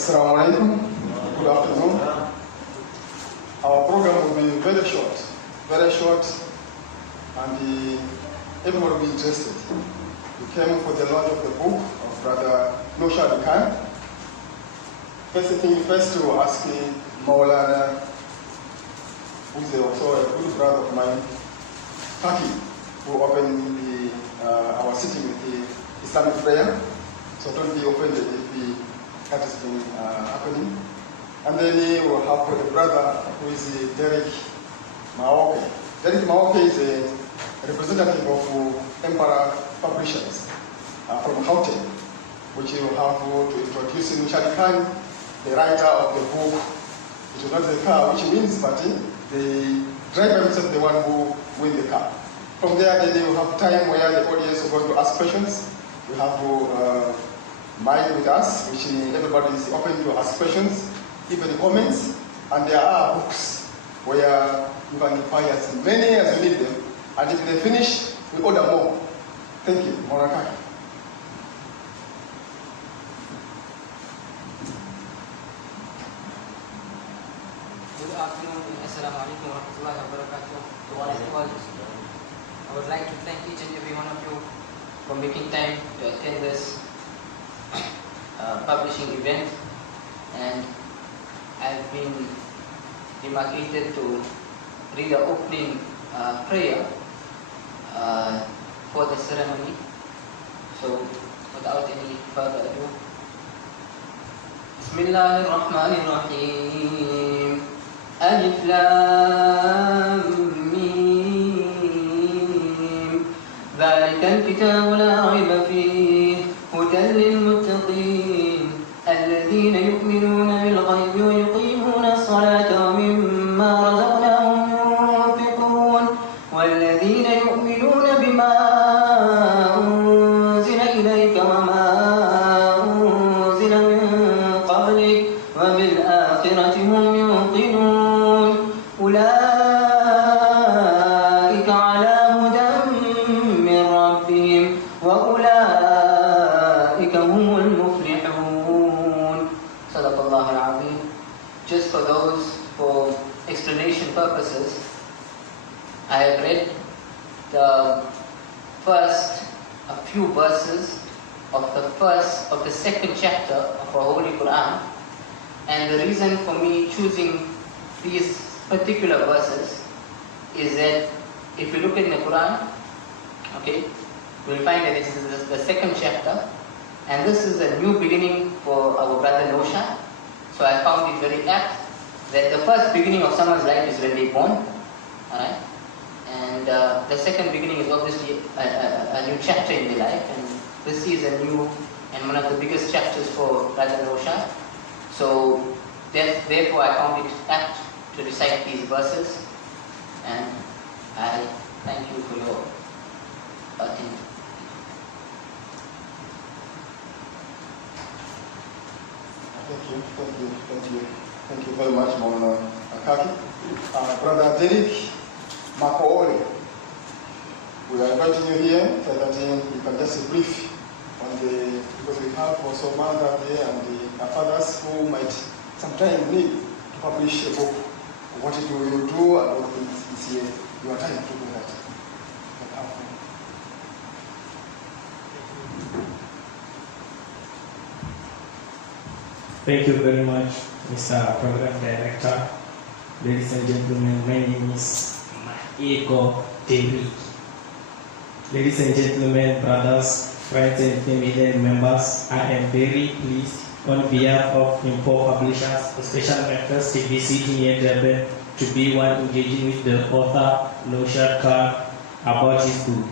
Assalamu alaikum. Good afternoon. Our program will be very short, and everyone will be interested. We came for the launch of the book of Brother Noshad Khan. First to ask Maulana, who is also a good brother of mine, Hartley, who opened our sitting with the Islamic prayer. So don't be offended if that has been happening. And then we will have a brother who is Derek Maoke. Derek Maoke is a representative of Emperor Publishers from Hartley, which will have to introduce Noshad Khan, the writer of the book. It is not the car which wins, but the driver himself is the one who wins the car. From there, then they will have time where the audience is going to ask questions. We have to mind with us, which everybody is open to ask questions, even comments, and there are books where you can buy as many as you need them, and if they finish, we order more. Thank you. Morakaki. Good afternoon. Assalamu alaikum wa rahmatullahi wa barakatuh. To all equals, I would like to thank each and every one of you for making time to attend this publishing event, and I've been demarcated to read the opening prayer for the ceremony. So without any further ado, Bismillahir Rahmanir Rahim. Alif Lam Mim. ذلك الكتاب لا ريب فيه هدى للمتقين الذين يؤمنون بالغيب ويقيمون الصلاة ومما رزقناهم ينفقون والذين يؤمنون بما أنزل إليك وما أنزل من قبلك وبالآخرة هم يوقنون أولئك على هدى من ربهم وأولئك هم المفلحون. صدق الله العظيم. Just for explanation purposes, I have read a few verses of the second chapter of our Holy Quran, and the reason for me choosing these particular verses is that if you look in the Quran, okay, we'll find that this is the second chapter, and this is a new beginning for our brother Noshad. So I found it very apt that the first beginning of someone's life is when they're born, alright? And the second beginning is obviously a new chapter in their life, and this is a new and one of the biggest chapters for brother Noshad. So therefore I found it apt to recite these verses, and I thank you for your attention. Thank you very much, Maulana Akaki. Brother Derek Makoole, we are inviting you here so that you can just brief on because we have also mother there and the fathers who might sometimes need to publish a book. What do you do and what is here? Your time to do that. Thank you very much, Mr. Program Director. Ladies and gentlemen, my name is Ego David. Ladies and gentlemen, brothers, friends and family members, I am very pleased on behalf of Info Publishers, a special request to be sitting here Durban to be one engaging with the author Noshad Khan about his book,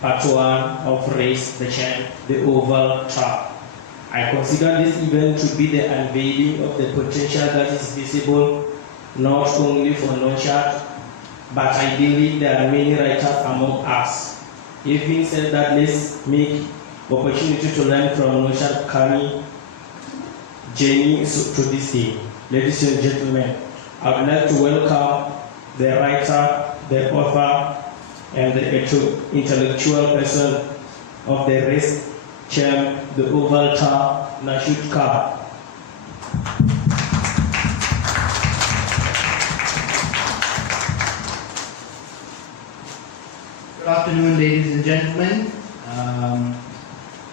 Part 1 of Raise the Chant, the Oval Trap. I consider this event to be the unveiling of the potential that is visible not only for Noshad, but I believe there are many writers among us. Having said that, let's make opportunity to learn from Noshad Khan's journey to this day. Ladies and gentlemen, I would like to welcome the writer, the author, and the intellectual person of the race champ, the Oval Noshad Khan. afternoon, ladies and gentlemen.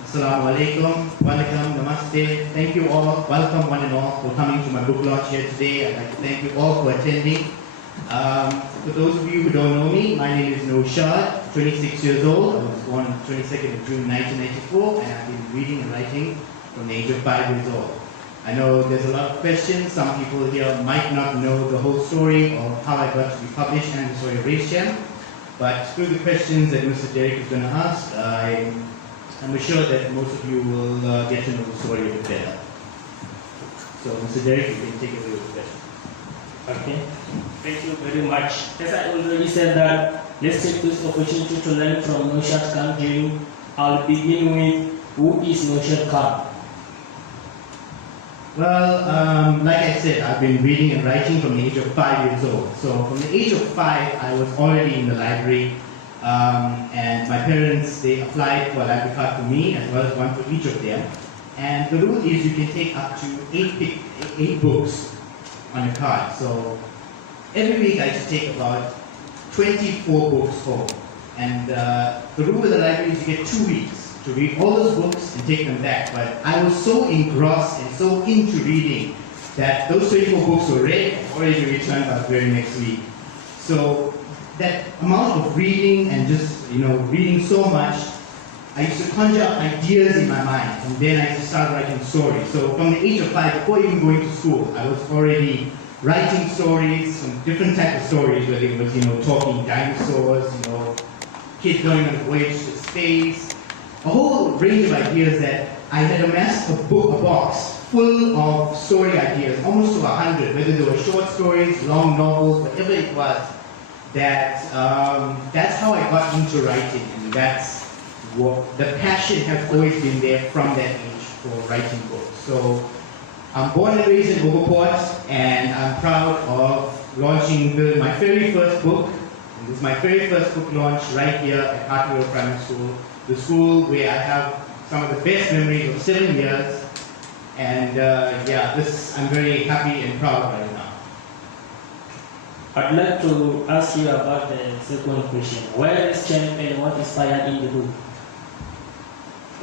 Assalamu alaikum, walaikum, namaste. Thank you all, welcome one and all for coming to my book launch here today. I'd like to thank you all for attending. For those of you who don't know me, my name is Noshad, 26 years old. I was born on the 22nd of June 1994, and I've been reading and writing from the age of 5 years old. I know there's a lot of questions. Some people here might not know the whole story of how I got to be published and the story of Race Jam. But through the questions that Mr. Derek is going to ask, I'm assured that most of you will get to know the story a bit better. So, Mr. Derek, you can take it away with the question. Okay, thank you very much. As I already said that, let's take this opportunity to learn from Noshad Khan Jenu. I'll begin with, who is Noshad Khan? Well, like I said, I've been reading and writing from the age of 5 years old. So from the age of 5, I was already in the library, and my parents, they applied for a library card for me, as well as one for each of them. And the rule is you can take up to 8 books on a card. So every week I used to take about 24 books home. And the rule with the library is you get 2 weeks to read all those books and take them back. But I was so engrossed and so into reading that those 24 books were read and already returned by the very next week. So that amount of reading and just, reading so much, I used to conjure up ideas in my mind, and then I used to start writing stories. So from the age of 5, before even going to school, I was already writing stories, some different types of stories, whether it was, talking dinosaurs, kids going on a voyage to space, a whole range of ideas that I had amassed a box full of story ideas, almost to 100, whether they were short stories, long novels, whatever it was. That's how I got into writing, and that's what the passion has always been there from that age for writing books. So I'm born and raised in Overport, and I'm proud of launching my very first book. And this is my very first book launch right here at Hartley Primary School, the school where I have some of the best memories of 7 years. And I'm very happy and proud right now. I'd like to ask you about the second question. Where is Champ and what inspired in the book?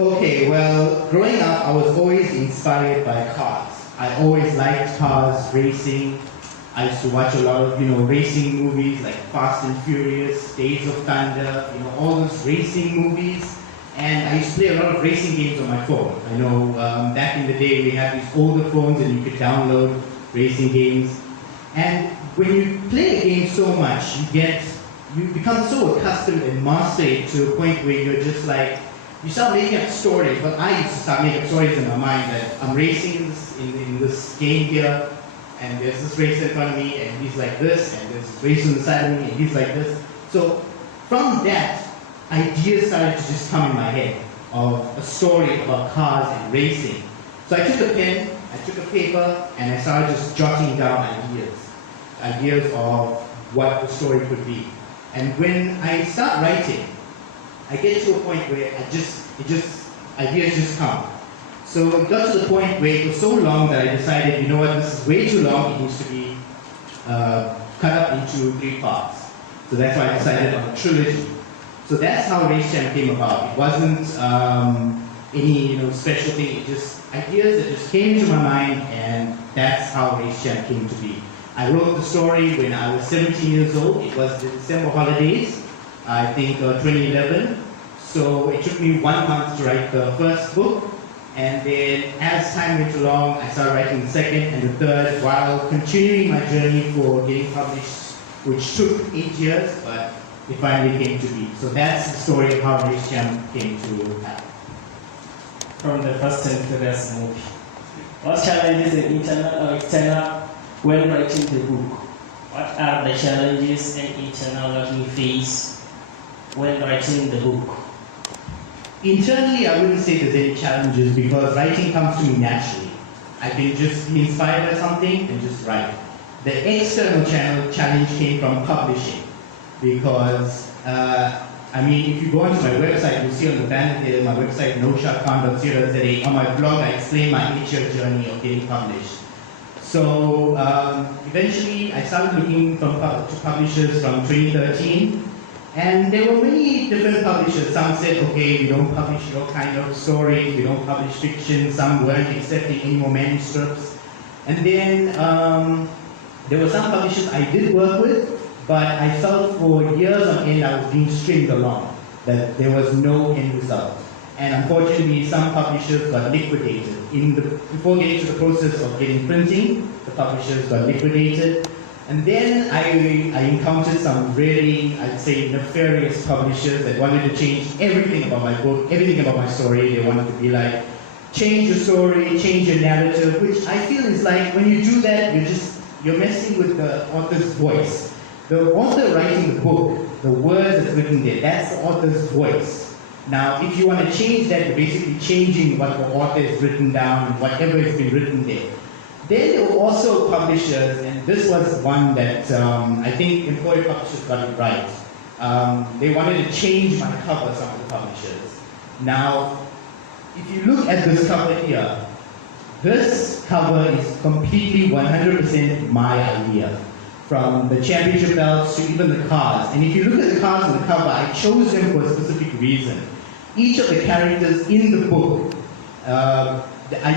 Okay, well, growing up, I was always inspired by cars. I always liked cars, racing. I used to watch a lot of, racing movies like Fast and Furious, Days of Thunder, all those racing movies. And I used to play a lot of racing games on my phone. I know back in the day we had these older phones and you could download racing games. And when you play a game so much, you become so accustomed and master it to a point where you're just like, you start making up stories. But I used to start making up stories in my mind that I'm racing in this game here, and there's this racer in front of me, and he's like this, and there's this racer on the side of me, and he's like this. So from that, ideas started to just come in my head of a story about cars and racing. So I took a pen, I took a paper, and I started just jotting down ideas of what the story could be. And when I start writing, I get to a point where ideas just come. So it got to the point where it was so long that I decided, this is way too long, it needs to be cut up into 3 parts. So that's why I decided on a trilogy. So that's how Race Jam came about. It wasn't any special thing, it just ideas that just came to my mind, and that's how Race Jam came to be. I wrote the story when I was 17 years old. It was the December holidays, I think 2011. So it took me 1 month to write the first book, and then as time went along, I started writing the second and the third while continuing my journey for getting published, which took 8 years, but it finally came to be. So that's the story of how Race Jam came to happen. From the first and the last movie, what challenges are internal or external when writing the book? What are the challenges and internal you face when writing the book? Internally, I wouldn't say there's any challenges because writing comes to me naturally. I can just be inspired by something and just write. The external challenge came from publishing because, if you go onto my website, you'll see on the banner there, my website, noshadkhan.co.za. On my blog, I explain my 8-year journey of getting published. So eventually, I started looking to publishers from 2013. And there were many different publishers. Some said, okay, we don't publish your kind of stories, we don't publish fiction. Some weren't accepting any more manuscripts. And then there were some publishers I did work with, but I felt for years on end I was being stringed along, that there was no end result. And unfortunately, some publishers got liquidated. Before getting to the process of getting printing, the publishers got liquidated. And then I encountered some really, I'd say, nefarious publishers that wanted to change everything about my book, everything about my story. They wanted to be like, change your story, change your narrative, which I feel is like, when you do that, you're messing with the author's voice. The author writing the book, the words that's written there, that's the author's voice. Now, if you want to change that, you're basically changing what the author has written down, whatever has been written there. Then there were also publishers, and this was one that I think employee publishers got it right. They wanted to change my cover, some of the publishers. Now, if you look at this cover here, this cover is completely 100% my idea. From the championship belts to even the cards. And if you look at the cards on the cover, I chose them for a specific reason. Each of the characters in the book, I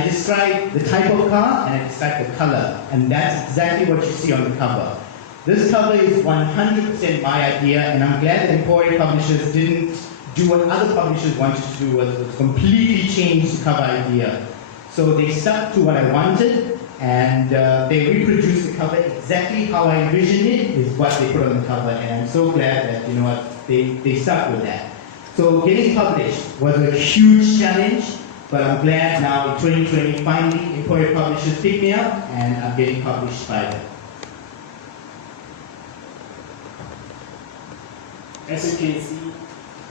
describe the type of card and I describe the color, and that's exactly what you see on the cover. This cover is 100% my idea, and I'm glad that Emporium Publishers didn't do what other publishers wanted to do, was completely change the cover idea. So they stuck to what I wanted, and they reproduced the cover exactly how I envisioned it, is what they put on the cover, and I'm so glad that, you know what, they stuck with that. So getting published was a huge challenge, but I'm glad now in 2020, finally, Emporium Publishers picked me up, and I'm getting published by them. As you can see,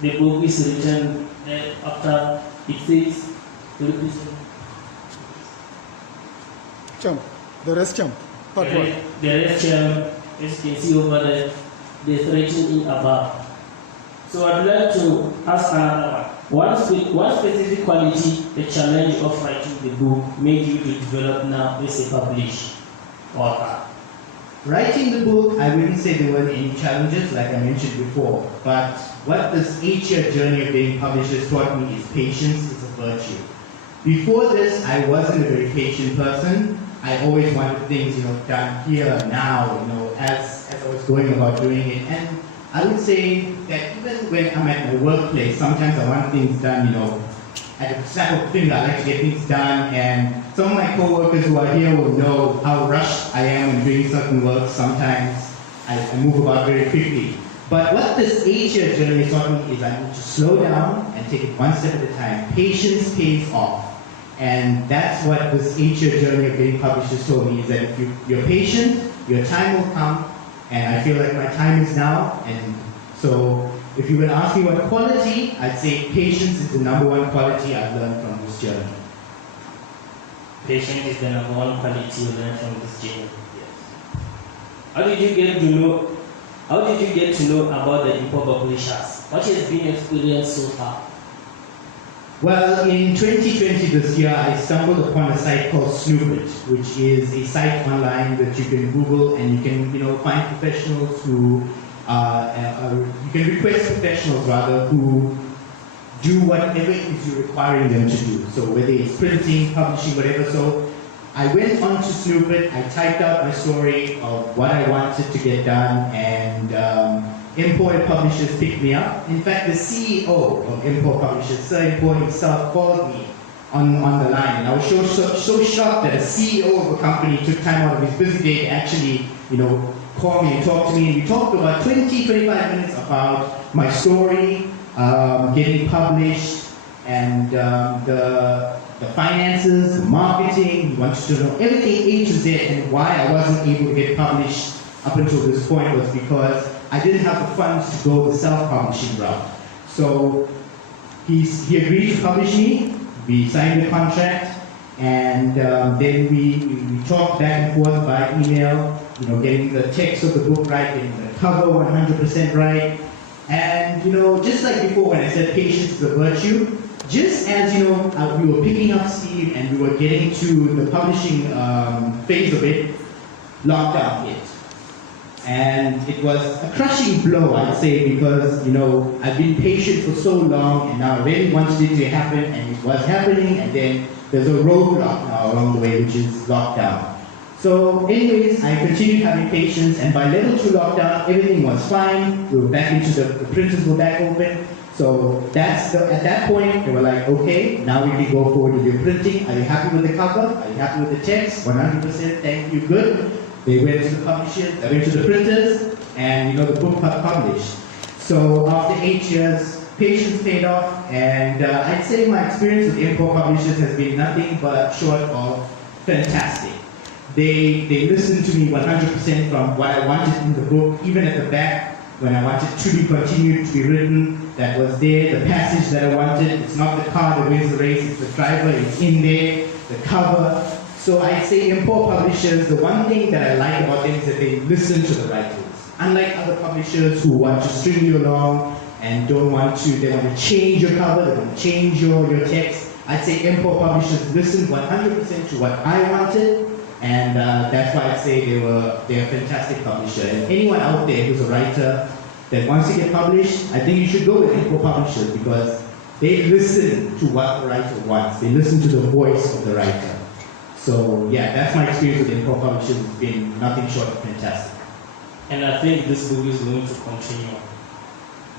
the book is written after it says, Jump. The rest jump. Part one. the rest jump, as you can see over there, there's written in above. So I'd like to ask another one. What specific quality the challenge of writing the book made you to develop now as a published author? Writing the book, I wouldn't say there weren't any challenges, like I mentioned before, but what this 8-year journey of being published has taught me is patience is a virtue. Before this, I wasn't a very patient person. I always wanted things, done here, now, as I was going about doing it. And I would say that even when I'm at my workplace, sometimes I want things done, at a snap of a finger. I like to get things done, and some of my co-workers who are here will know how rushed I am when doing certain work. Sometimes I move about very quickly. But what this 8-year journey taught me is I need to slow down and take it one step at a time. Patience pays off. And that's what this 8-year journey of getting published has told me, is that if you're patient, your time will come, and I feel like my time is now. And so if you would ask me what quality, I'd say patience is the #1 quality I've learned from this journey. Patience is the #1 quality you learned from this journey. Yes. How did you get to know about the Import publishers? What has been your experience so far? Well, in 2020 this year, I stumbled upon a site called Snoopit, which is a site online that you can Google and you can, find professionals who, you can request professionals rather who do whatever it is you're requiring them to do. So whether it's printing, publishing, whatever. So I went on to Snoopit, I typed out my story of what I wanted to get done, and Import Publishers picked me up. In fact, the CEO of Import Publishers, Sir Import himself, called me on the line, and I was so shocked that a CEO of a company took time out of his busy day to actually, call me and talk to me. And we talked about 20-25 minutes about my story, getting published, and the finances, the marketing. He wanted to know everything A to Z, and why I wasn't able to get published up until this point was because I didn't have the funds to go the self-publishing route. So he agreed to publish me. We signed the contract, and then we talked back and forth by email, getting the text of the book right, getting the cover 100% right. And just like before when I said patience is a virtue, just as we were picking up steam and we were getting to the publishing phase of it, lockdown hit. And it was a crushing blow, I'd say, because, you know, I've been patient for so long, and now I really wanted it to happen, and it was happening, and then there's a roadblock now along the way, which is lockdown. So anyways, I continued having patience, and by level 2 lockdown, everything was fine. We were back into the printers were back open. So at that point, they were like, okay, now we can go forward with your printing. Are you happy with the cover? Are you happy with the text? 100%, thank you, good. They went to the publishers, they went to the printers, and you know, the book got published. So after 8 years, patience paid off, and I'd say my experience with import publishers has been nothing but short of fantastic. They listened to me 100% from what I wanted in the book, even at the back, when I wanted to be continued to be written, that was there, the passage that I wanted. It's not the car that wins the race, it's the driver, it's in there, the cover. So I'd say import publishers, the one thing that I like about them is that they listen to the writers. Unlike other publishers who want to string you along and they want to change your cover, they want to change your text, I'd say import publishers listen 100% to what I wanted. And that's why I say they're a fantastic publisher. And anyone out there who's a writer that wants to get published, I think you should go with import publishers because they listen to what the writer wants. They listen to the voice of the writer. So yeah, that's my experience with import publishers. It's been nothing short of fantastic. And I think this book is going to continue.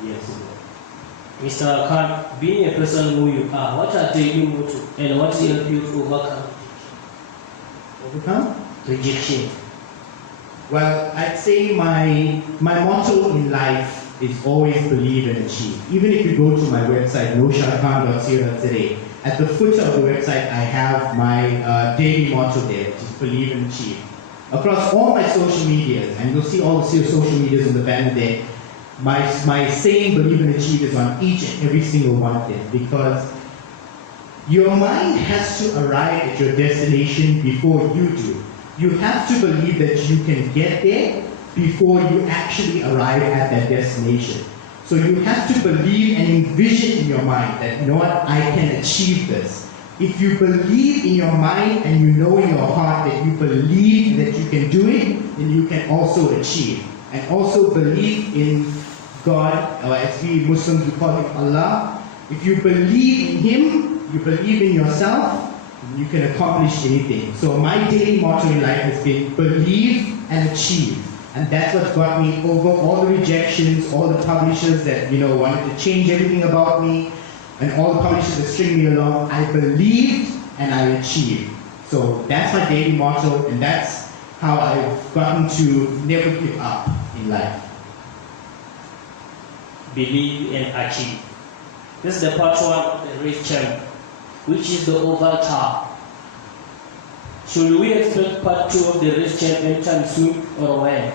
Yes, it will. Mr. Khan, being a person who you are, what are daily motto and what will help you to overcome rejection? Well, I'd say my motto in life is always believe and achieve. Even if you go to my website, nosharkhan.co.za, at the footer of the website, I have my daily motto there, which is believe and achieve. Across all my social medias, and you'll see all the social medias on the banner there, my saying believe and achieve is on each and every single one of them, because your mind has to arrive at your destination before you do. You have to believe that you can get there before you actually arrive at that destination. So you have to believe and envision in your mind that, you know what, I can achieve this. If you believe in your mind and you know in your heart that you believe that you can do it, then you can also achieve. And also believe in God, or as we Muslims we call him Allah. If you believe in him, you believe in yourself, you can accomplish anything. So my daily motto in life has been believe and achieve. And that's what got me over all the rejections, all the publishers that wanted to change everything about me, and all the publishers that string me along. I believed and I achieved. So that's my daily motto, and that's how I've gotten to never give up in life. Believe and achieve. This is the part 1 of the race champ, which is the oval top. Should we expect part 2 of the race champ anytime soon or when?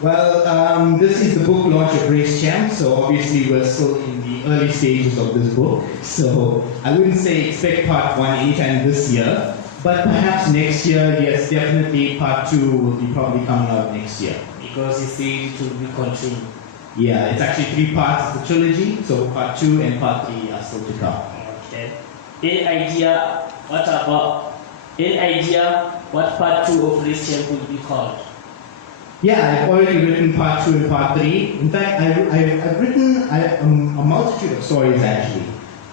Well, this is the book launch of Race Champ, so obviously we're still in the early stages of this book. So I wouldn't say expect part 1 anytime this year, but perhaps next year, yes, definitely part 2 will be probably coming out next year. Because you see it will be continued. Yeah, it's actually 3 parts of the trilogy, so part 2 and part 3 are still to come. Okay. Any idea what part 2 of Race Champ will be called? Yeah, I've already written part 2 and part 3. In fact, I've written a multitude of stories actually.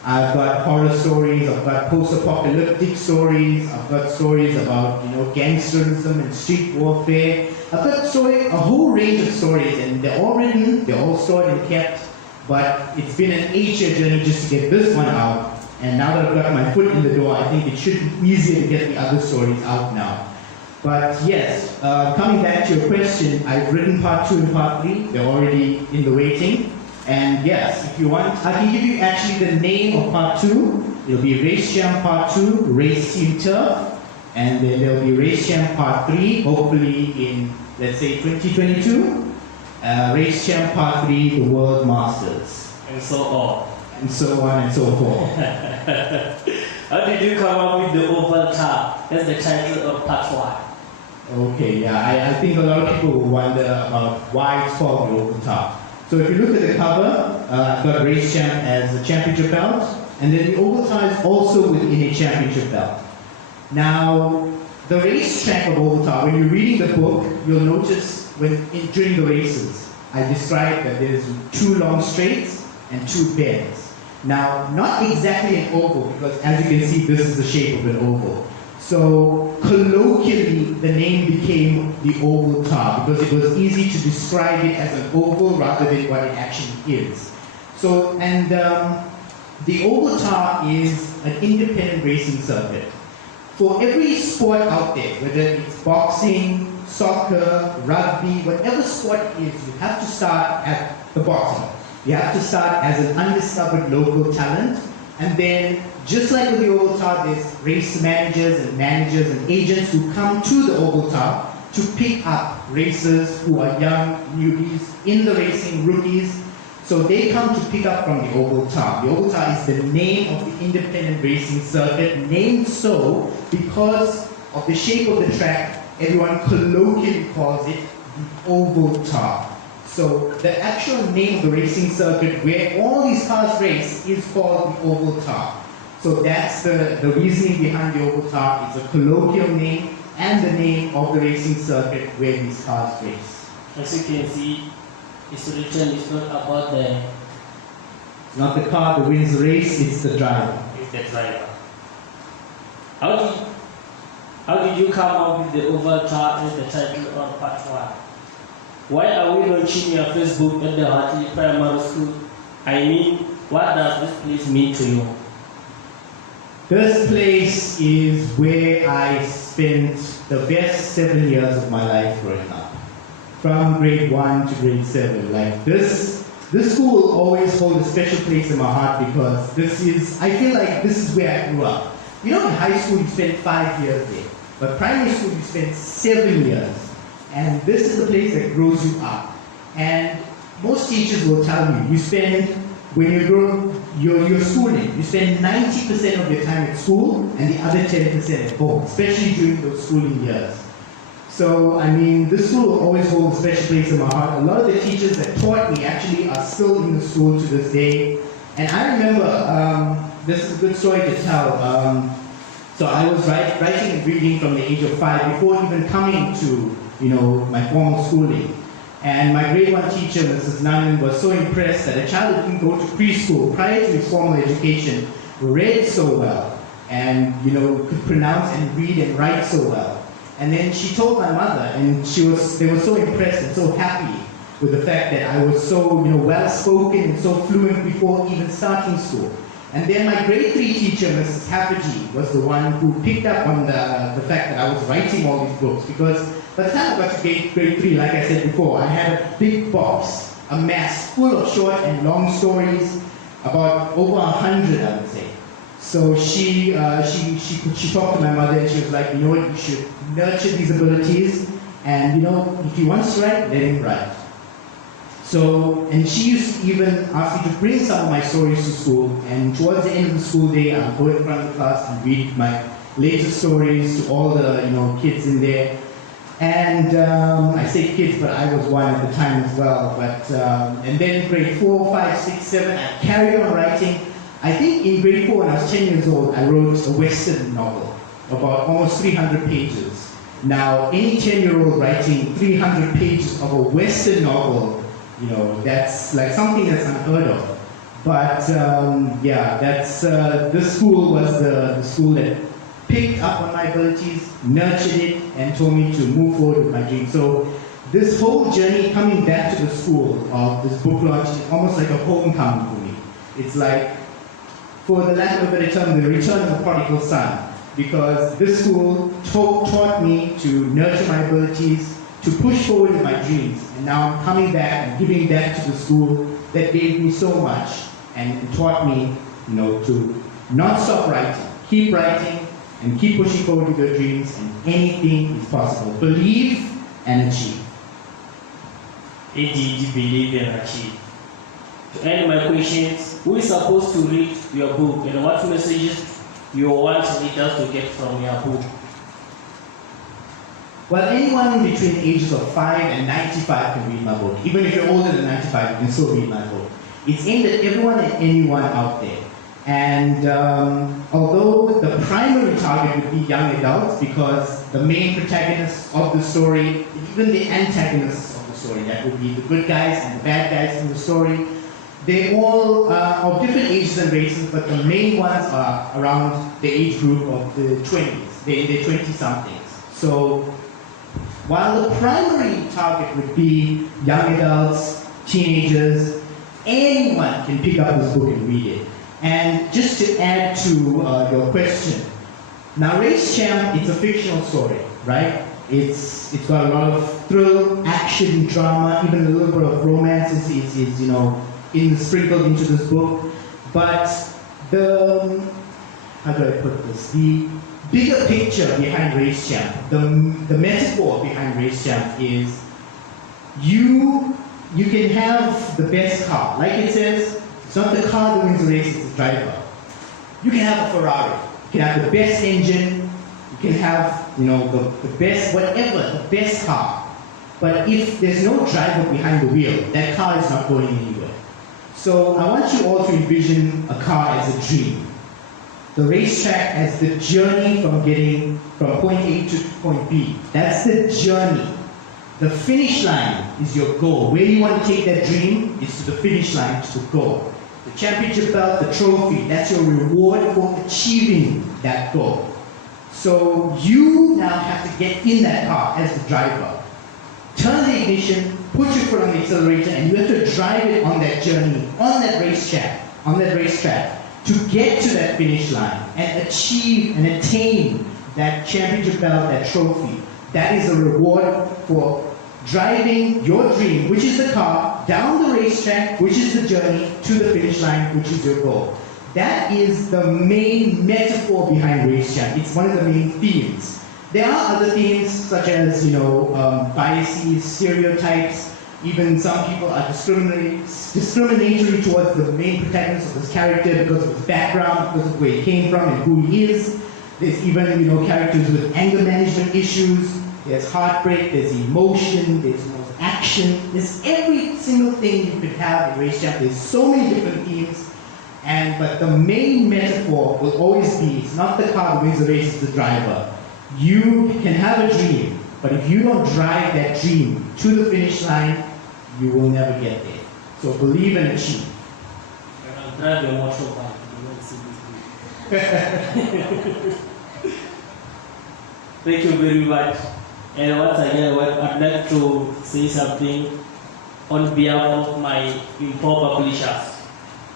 I've got horror stories, I've got post-apocalyptic stories, I've got stories about gangsterism and street warfare. I've got a whole range of stories, and they're all written, they're all stored and kept. But it's been an 8-year journey just to get this one out. And now that I've got my foot in the door, I think it should be easier to get the other stories out now. But yes, coming back to your question, I've written part 2 and part 3. They're already in the waiting. And yes, if you want, I can give you actually the name of part 2. It'll be Race Champ Part 2, Race Team Turf. And then there'll be Race Champ Part 3, hopefully in, let's say, 2022. Race Champ Part 3, the World Masters. And so on. And so on and so forth. How did you come up with the oval top? That's the title of part 1. Okay, yeah, I think a lot of people will wonder about why it's called the oval top. So if you look at the cover, I've got Race Champ as the championship belt, and then the oval top is also within a championship belt. Now, the race track of oval top, when you're reading the book, you'll notice during the races, I described that there's 2 long straights and 2 bends. Now, not exactly an oval, because as you can see, this is the shape of an oval. So, colloquially, the name became the oval tar, because it was easy to describe it as an oval rather than what it actually is. So, and the oval tar is an independent racing circuit. For every sport out there, whether it's boxing, soccer, rugby, whatever sport it is, you have to start at the bottom. You have to start as an undiscovered local talent, and then, just like with the oval tar, there's race managers and agents who come to the oval tar to pick up racers who are young, newbies, in the racing, rookies. So they come to pick up from the oval tar. The oval tar is the name of the independent racing circuit, named so because of the shape of the track. Everyone colloquially calls it the oval tar. So the actual name of the racing circuit where all these cars race is called the oval tar. So that's the reasoning behind the oval tar. It's a colloquial name and the name of the racing circuit where these cars race. As you can see, it's written, it's not about the... It's not the car that wins the race, it's the driver. It's the driver. How did you come up with the oval tar as the title on part 1? Why are we launching your Facebook at the Hartley Primary School? I mean, what does this place mean to you? This place is where I spent the best 7 years of my life growing up. From grade 1 to grade 7. Like this school will always hold a special place in my heart because I feel like this is where I grew up. You know, in high school you spend 5 years there, but primary school you spend 7 years. And this is the place that grows you up. And most teachers will tell you spend, when you grow, your schooling, you spend 90% of your time at school and the other 10% at home, especially during those schooling years. So, I mean, this school will always hold a special place in my heart. A lot of the teachers that taught me actually are still in the school to this day. And I remember, this is a good story to tell. So I was writing and reading from the age of 5 before even coming to, my formal schooling. And my grade 1 teacher, Mrs. Nunn, was so impressed that a child who didn't go to preschool prior to his formal education read so well and, could pronounce and read and write so well. And then she told my mother, and they were so impressed and so happy with the fact that I was so, well-spoken and so fluent before even starting school. And then my grade 3 teacher, Mrs. Hafferty, was the one who picked up on the fact that I was writing all these books, because by the time I got to grade 3, like I said before, I had a big box, a mass full of short and long stories, about over 100, I would say. So she talked to my mother and she was like, you should nurture these abilities, and if he wants to write, let him write. So, and she used to even ask me to bring some of my stories to school, and towards the end of the school day, I would go in front of the class and read my latest stories to all the kids in there. And I say kids, but I was one at the time as well. But and then in grade 4, 5, 6, 7, I carried on writing. I think in grade 4, when I was 10 years old, I wrote a Western novel, about almost 300 pages. Now, any 10-year-old writing 300 pages of a Western novel, that's like something that's unheard of. But this school was the school that picked up on my abilities, nurtured it, and told me to move forward with my dreams. So this whole journey coming back to the school of this book launch is almost like a homecoming for me. It's like, for the lack of a better term, the return of the prodigal son. Because this school taught me to nurture my abilities, to push forward with my dreams. And now I'm coming back and giving back to the school that gave me so much and taught me, to not stop writing, keep writing, and keep pushing forward with your dreams, and anything is possible. Believe and achieve. Indeed, believe and achieve. To end my questions, who is supposed to read your book, and what messages you want readers to get from your book? Well, anyone between the ages of 5 and 95 can read my book. Even if you're older than 95, you can still read my book. It's aimed at everyone and anyone out there. And although the primary target would be young adults because the main protagonists of the story, even the antagonists of the story, that would be the good guys and the bad guys in the story, they all are of different ages and races, but the main ones are around the age group of the 20s, the 20-somethings. So while the primary target would be young adults, teenagers, anyone can pick up this book and read it. And just to add to your question, now Race Champ, it's a fictional story, right? It's got a lot of thrill, action, drama, even a little bit of romance is you know, sprinkled into this book. But the, how do I put this? The bigger picture behind Race Champ, the metaphor behind Race Champ is you can have the best car. Like it says, it's not the car that wins the race, it's the driver. You can have a Ferrari. You can have the best engine. You can have, you know, the best, whatever, the best car. But if there's no driver behind the wheel, that car is not going anywhere. So I want you all to envision a car as a dream. The racetrack as the journey from getting from point A to point B. That's the journey. The finish line is your goal. Where you want to take that dream is to the finish line, to the goal. The championship belt, the trophy, that's your reward for achieving that goal. So you now have to get in that car as the driver. Turn the ignition, put your foot on the accelerator, and you have to drive it on that journey, on that racetrack, to get to that finish line and achieve and attain that championship belt, that trophy. That is a reward for driving your dream, which is the car, down the racetrack, which is the journey, to the finish line, which is your goal. That is the main metaphor behind Race Champ. It's one of the main themes. There are other themes such as, you know, biases, stereotypes. Even some people are discriminatory towards the main protagonist of this character because of his background, because of where he came from and who he is. There's even, you know, characters with anger management issues. There's heartbreak, there's emotion, there's action. There's every single thing you could have in Race Champ. There's so many different themes. But the main metaphor will always be, it's not the car that wins the race, it's the driver. You can have a dream, but if you don't drive that dream to the finish line, you will never get there. So believe and achieve. I'll drive your motorbike. You won't see this. Thank you very much. And once again, I'd like to say something on behalf of my Import publishers.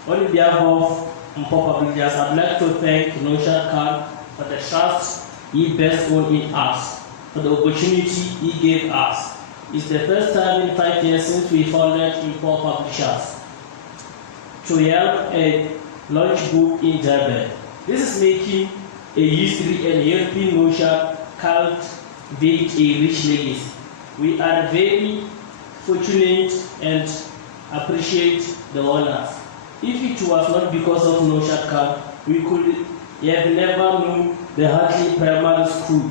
On behalf of Import publishers, I'd like to thank Naushad Khan for the trust he best owned in us, for the opportunity he gave us. It's the first time in 5 years since we founded Import Publishers to help a launch book in Durban. This is making a history and helping Naushad cultivate a rich legacy. We are very fortunate and appreciate the honors. If it was not because of Naushad Khan, we could have never known the Hartley Primary School.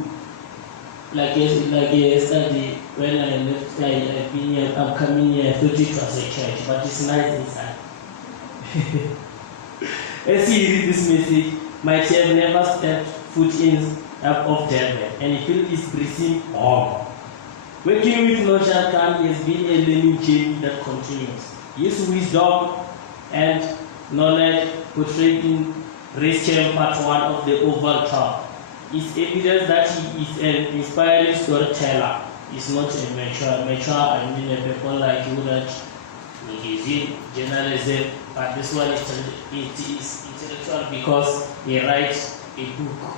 Like yesterday, when I left, I'm coming here, I thought it was a church, but it's nice inside. As he read this message, might have never stepped foot in of Durban, and he feels his breathing home. Working with Naushad Khan has been a learning journey that continues. His wisdom and knowledge portrayed in Race Champ Part 1 of the Oval Top is evidence that he is an inspiring storyteller. He's not a mature, I mean a people like you that he's in journalism, but this one is intellectual because he writes a book.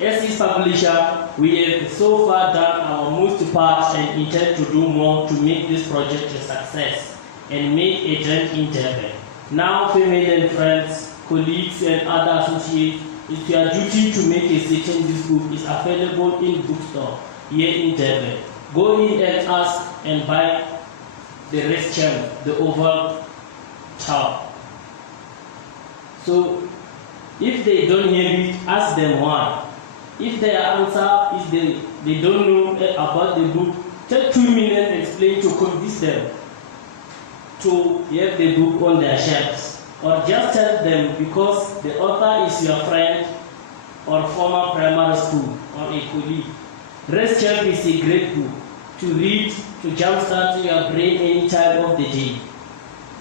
As his publisher, we have so far done our most part and intend to do more to make this project a success and make a dent in Durban. Now, family and friends, colleagues and other associates, it's your duty to make a statement. This book is available in bookstore here in Durban. Go in and ask and buy the Race Champ, the Oval Top. So, if they don't hear it, ask them why. If their answer is they don't know about the book, take 2 minutes and explain to convince them to have the book on their shelves. or just tell them because the author is your friend or former primary school or a colleague. Race Champ is a great book to read to jumpstart your brain any time of the day.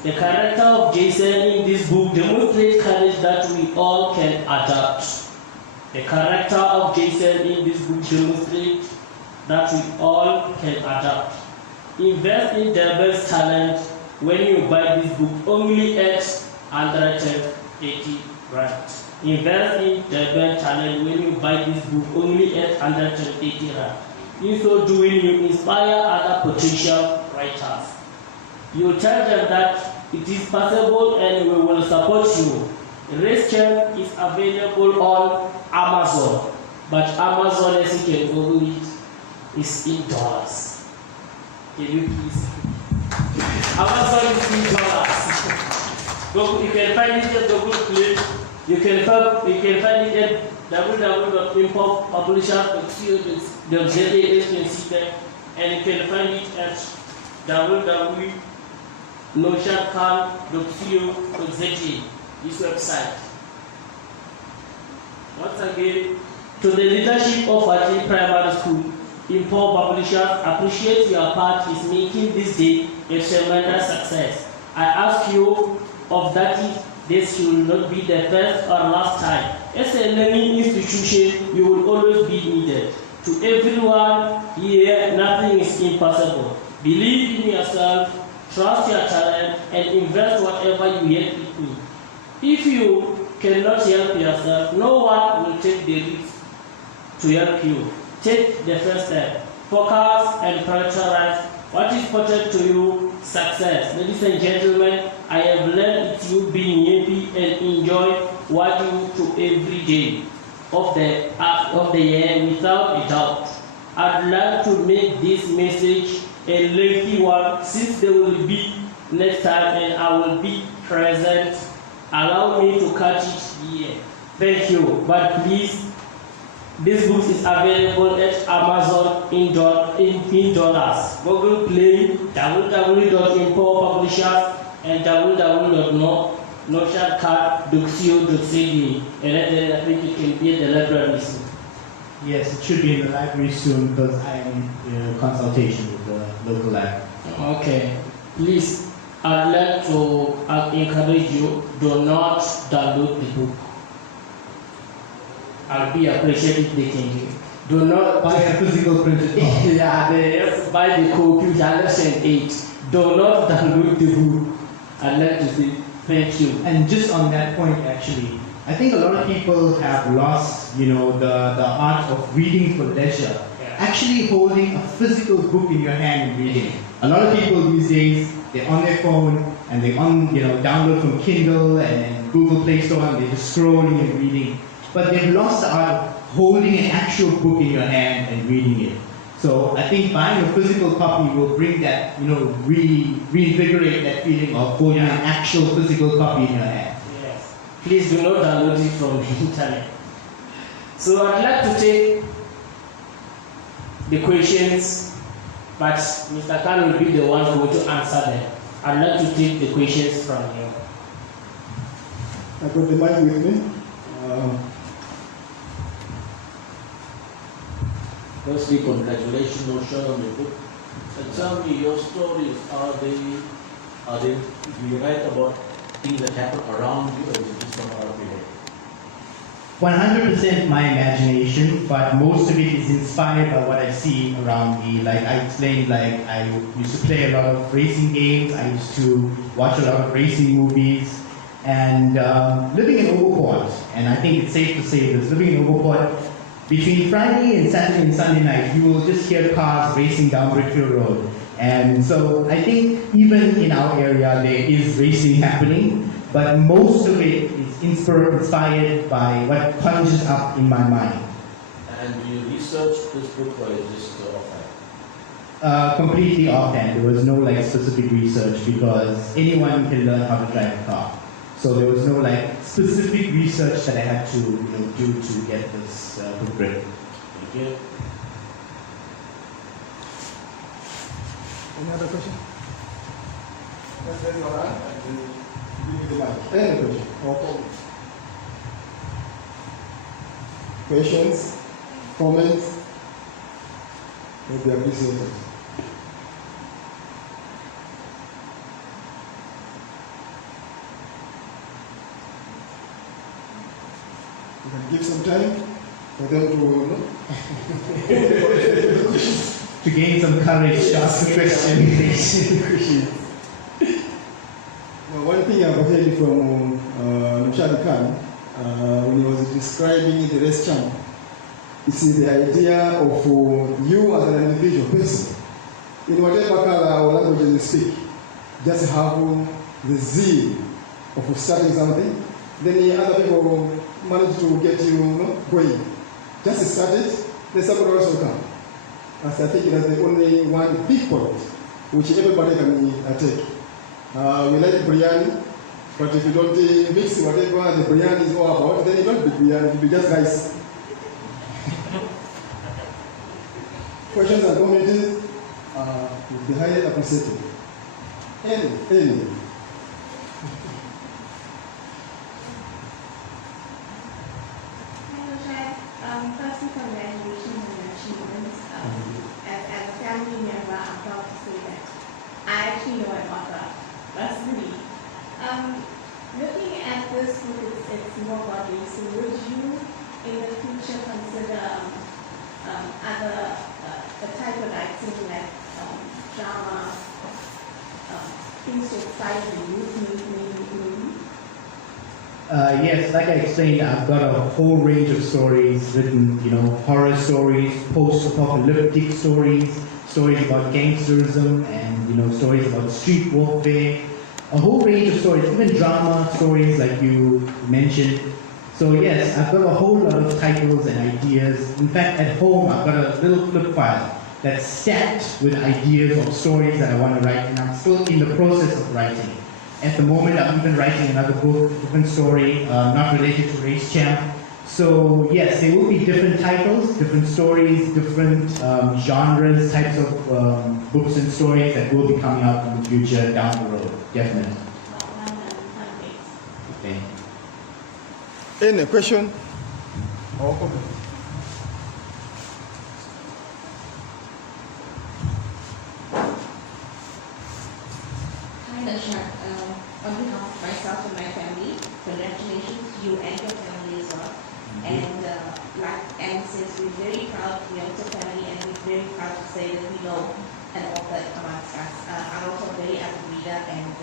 The character of Jason in this book demonstrates courage that we all can adopt. The character of Jason in this book demonstrates that we all can adopt. Invest in Delber's talent when you buy this book only at 180 rand. Invest in Delber's talent when you buy this book only at 180 rand. In so doing, you inspire other potential writers. You tell them that it is possible and we will support you. Race Champ is available on Amazon, but Amazon, as you can Google it, is in dollars. Can you please? Amazon is in dollars. You can find it at Google Play. You can find it at www.importpublisher.co.za, and you can find it at www.noshadkhan.co.za, this website. Once again, to the leadership of Hartley Primary School, Import Publishers appreciate your part in making this day a tremendous success. I ask you of that this should not be the first or last time. As a learning institution, you will always be needed. To everyone here, nothing is impossible. Believe in yourself, trust your talent, and invest whatever you yet do. If you cannot help yourself, no one will take the risk to help you. Take the first step. Focus and prioritize what is important to you. Success. Ladies and gentlemen, I have learned it's you being happy and enjoy what you do every day of the year without a doubt. I'd like to make this message a lengthy one since there will be next time and I will be present. Allow me to catch it here. Thank you. But please, this book is available at Amazon in dollars. Google Play, www.importpublishers, and www.noshadkhan.co.za. And then I think it can be at the library soon. Yes, it should be in the library soon because I am in consultation with the local library. Okay. Please, I'd like to encourage you, do not download the book. I'll be appreciative if they can do. Do not Buy a physical printed copy. Yeah, just buy the copy lesson 8. Do not download the book. I'd like to say thank you. And just on that point, actually, I think a lot of people have lost, the art of reading for leisure. Yeah. Actually holding a physical book in your hand and reading. A lot of people these days, they're on their phone and they download from Kindle and Google Play Store and they're just scrolling and reading. But they've lost the art of holding an actual book in your hand and reading it. So I think buying a physical copy will bring that, reinvigorate that feeling of holding an actual physical copy in your hand. Yes. Please do not download it from the internet. So I'd like to take the questions, but Mr. Khan will be the one who will answer them. I'd like to take the questions from you. I got the mic with me. Firstly, congratulations, Moshe, on the book. And tell me your stories. Do you write about things that happen around you, or is it just from out of your head? 100% my imagination, but most of it is inspired by what I see around me. Like I explained, I used to play a lot of racing games, I used to watch a lot of racing movies, and living in Overport, and I think it's safe to say this, living in Overport, between Friday and Saturday and Sunday night, you will just hear cars racing down Brickfield Road. And so I think even in our area there is racing happening, but most of it is inspired by what punches up in my mind. And do you research this book, or is it just offhand? Completely offhand. There was no specific research because anyone can learn how to drive a car. So there was no specific research that I had to do to get this book written. Thank you. Any other question? Yes, there you are. Give me the mic. Any question or comment? Questions? Comments? Will be appreciated. You can give some time for them To gain some courage to ask the question. Now, one thing I've heard from Mshadi Khan when he was describing the race champ, you see the idea of you as an individual person, in whatever color or language you speak, just have the zeal of starting something. Then other people manage to get you going. Just start it, then somebody else will come. As I think that's the only one big point which everybody can take. We like biryani, but if you don't mix whatever the biryani is all about, then it don't be biryani, it will be just rice. Questions and comments will be highly appreciated. Any. Firstly, congratulations on your achievements. As a family member, I'm proud to say that I actually know an author personally. Looking at this book, it's more about so would you, in the future, consider other the type of writing like drama, things to inspire you, maybe? Yes, like I explained, I've got a whole range of stories written, horror stories, post-apocalyptic stories, stories about gangsterism, and, stories about street warfare, a whole range of stories, even drama stories like you mentioned. So yes, I've got a whole lot of titles and ideas. In fact, at home, I've got a little flip file that's stacked with ideas of stories that I want to write, and I'm still in the process of writing. At the moment, I'm even writing another book, different story, not related to Race Champ. So yes, there will be different titles, different stories, different genres, types of books and stories that will be coming out in the future down the road, definitely. Okay. Any question or comment? Hi, Dasha. On behalf of myself and my family, congratulations to you and your family as well. And like Anne says, we're very proud, we are also family, and we're very proud to say that we know an author amongst us. I'm also a very avid reader, and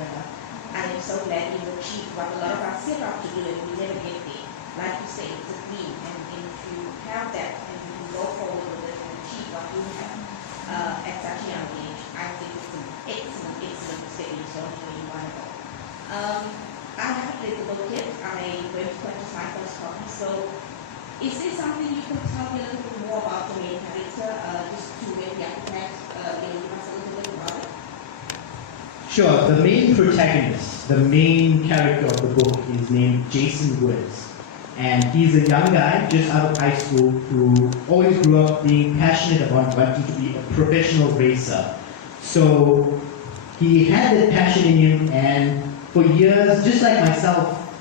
I am so glad you've achieved what a lot of us set out to do, and we never get there. Like you say, it's a dream, and if you have that, and you can go forward with it and achieve what you have at such a young age, I think it's an excellent stepping stone where you want to go. I haven't read the book yet. I went to purchase my first copy. So, is there something you could tell me a little bit more about the main character, just to maybe appetite, give us a little bit about it? Sure. The main protagonist, the main character of the book is named Jason Woods. And he's a young guy just out of high school who always grew up being passionate about wanting to be a professional racer. So he had that passion in him, and for years, just like myself,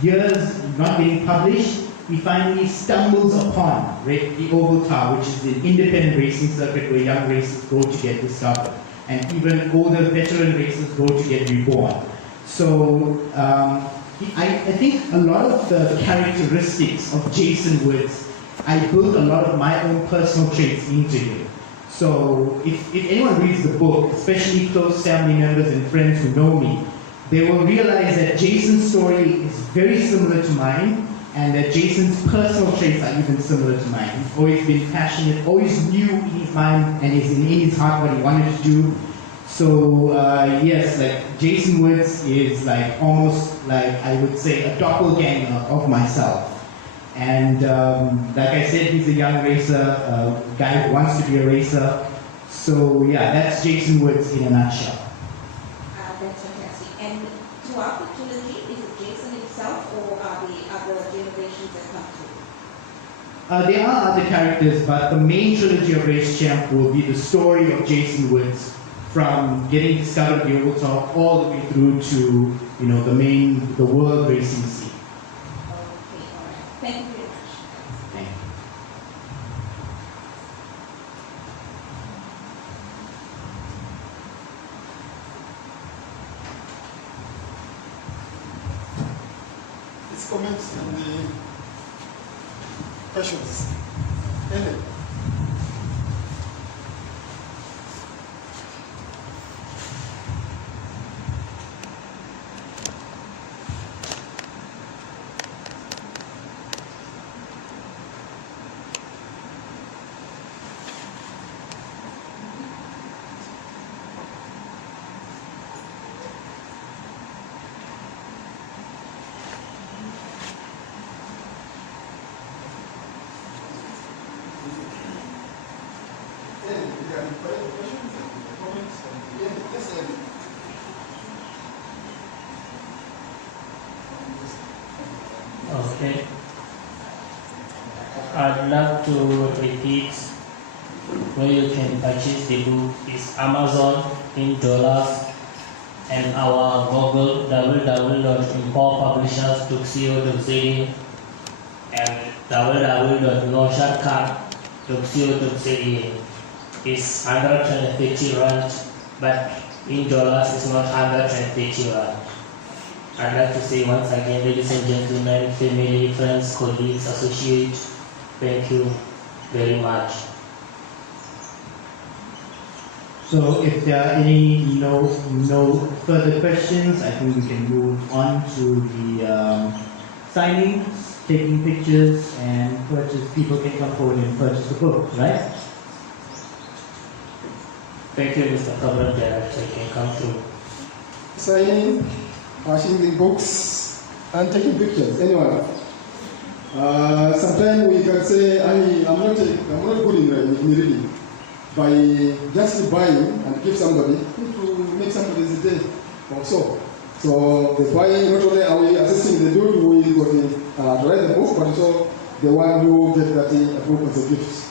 years not getting published, he finally stumbles upon the Oval Tower, which is the independent racing circuit where young racers go to get discovered, and even older veteran racers go to get reborn. So I think a lot of the characteristics of Jason Woods, I built a lot of my own personal traits into him. So if anyone reads the book, especially close family members and friends who know me, they will realize that Jason's story is very similar to mine, and that Jason's personal traits are even similar to mine. He's always been passionate, always knew in his mind and is in his heart what he wanted to do. So yes, like Jason Woods is like almost like I would say a doppelganger of myself. And like I said, he's a young racer, a guy who wants to be a racer. So yeah, that's Jason Woods in a nutshell. That's fantastic. And throughout the trilogy, is it Jason himself, or are there other generations that come through? There are other characters, but the main trilogy of Race Champ will be the story of Jason Woods from getting discovered the Oval Top all the way through to, the world racing scene. Okay, all right. Thank you very much. Thank you. It's comments in the questions. Any? Okay. I'd love to repeat where you can purchase the book is Amazon in dollars and our Google www.importpublishers.co.za and www.noshortcut.co.za is 130 rand, but in dollars it's not 130 rand. I'd like to say once again, ladies and gentlemen, family, friends, colleagues, associates, thank you very much. So if there are any no further questions, I think we can move on to the signings, taking pictures, and purchase. People can come forward and purchase the book, right? Thank you, Mr. Program Director. You can come through. Signing, washing the books, and taking pictures. Anyone? Sometimes we can say, I'm not good in reading. By just buying and give somebody, it will make somebody's day or so. So the buying, not only are we assisting the dude who is going to write the book, but also the one who gets that book as a gift.